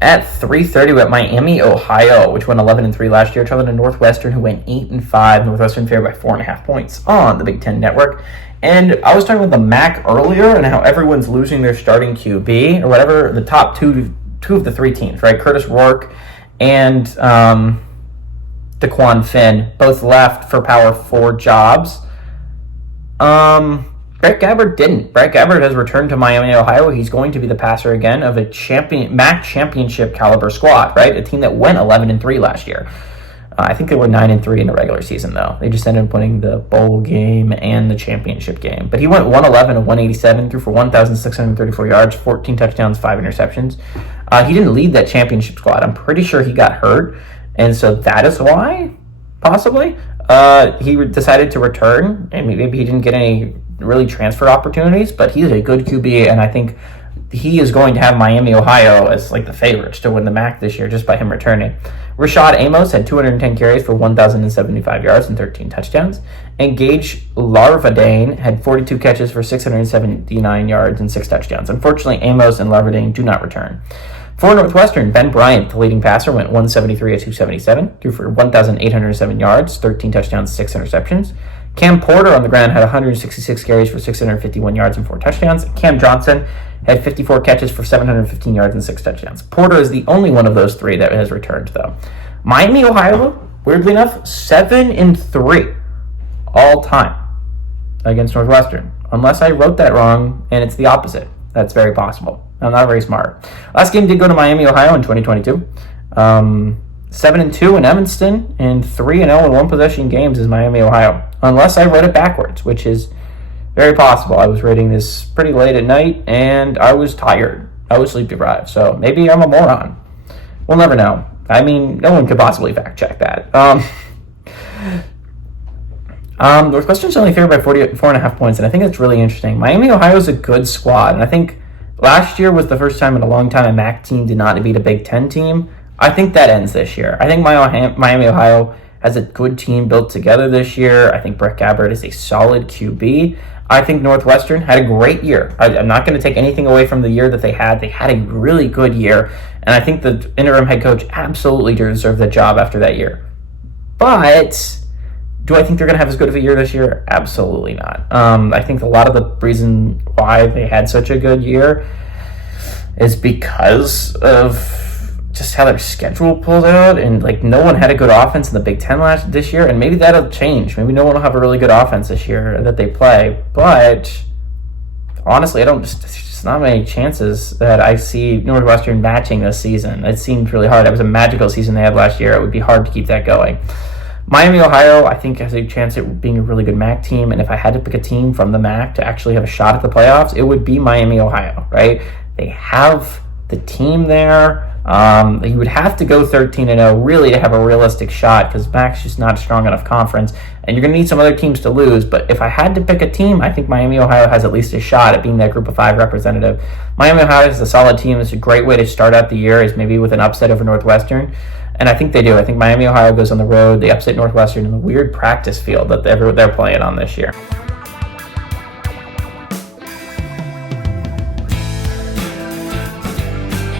At 3:30, we have Miami, Ohio, which went 11-3 last year, traveling to Northwestern, who went 8-5. Northwestern favored by 4.5 points on the Big Ten Network. And I was talking about the MAC earlier and how everyone's losing their starting QB or whatever. The top two of the three teams, right? Curtis Rourke and DeQuan Finn both left for Power 4 jobs. Brett Gabbert didn't. Brett Gabbert has returned to Miami, Ohio. He's going to be the passer again of a MAC championship caliber squad, right? A team that went 11-3 last year. I think they were 9-3 in the regular season, though. They just ended up winning the bowl game and the championship game. But he went 111 of 187, threw for 1,634 yards, 14 touchdowns, 5 interceptions. He didn't lead that championship squad. I'm pretty sure he got hurt, and so that is why, possibly, he decided to return. And maybe he didn't get any really transfer opportunities, but he's a good QB, and I think he is going to have Miami, Ohio as like the favorites to win the MAC this year just by him returning. Rashad Amos had 210 carries for 1,075 yards and 13 touchdowns. And Gage Larvadane had 42 catches for 679 yards and 6 touchdowns. Unfortunately, Amos and Larvadane do not return. For Northwestern, Ben Bryant, the leading passer, went 173 of 277, threw for 1,807 yards, 13 touchdowns, 6 interceptions. Cam Porter on the ground had 166 carries for 651 yards and 4 touchdowns. Cam Johnson had 54 catches for 715 yards and 6 touchdowns. Porter is the only one of those three that has returned, though. Miami, Ohio, weirdly enough, 7-3 all time against Northwestern. Unless I wrote that wrong and it's the opposite. That's very possible. I'm not very smart. Last game did go to Miami, Ohio in 2022. 7-2 in Evanston and 3-0 in one possession games is Miami, Ohio. Unless I read it backwards, which is very possible. I was reading this pretty late at night and I was tired. I was sleep deprived, so maybe I'm a moron. We'll never know. I mean, no one could possibly fact check that. Northwestern's only favored by 4.5 points, and I think that's really interesting. Miami, Ohio is a good squad, and I think last year was the first time in a long time a MAC team did not beat a Big Ten team. I think that ends this year. I think Miami, Ohio has a good team built together this year. I think Brett Gabbert is a solid QB. I think Northwestern had a great year. I'm not going to take anything away from the year that they had. They had a really good year, and I think the interim head coach absolutely deserved the job after that year. But do I think they're going to have as good of a year this year? Absolutely not. I think a lot of the reason why they had such a good year is because of just how their schedule pulled out, and like no one had a good offense in the Big Ten this year, and maybe that'll change. Maybe no one will have a really good offense this year that they play. But honestly, there's just not many chances that I see Northwestern matching this season. It seemed really hard. It was a magical season they had last year. It would be hard to keep that going. Miami, Ohio, I think has a chance at being a really good MAC team, and if I had to pick a team from the MAC to actually have a shot at the playoffs, it would be Miami, Ohio, right? They have the team there. You would have to go 13-0 really to have a realistic shot because MAC's just not a strong enough conference, and you're going to need some other teams to lose. But if I had to pick a team, I think Miami, Ohio has at least a shot at being that Group of 5 representative. Miami, Ohio is a solid team. It's a great way to start out the year, is maybe with an upset over Northwestern, and I think they do. I think Miami, Ohio goes on the road. They upset Northwestern in the weird practice field that they're playing on this year.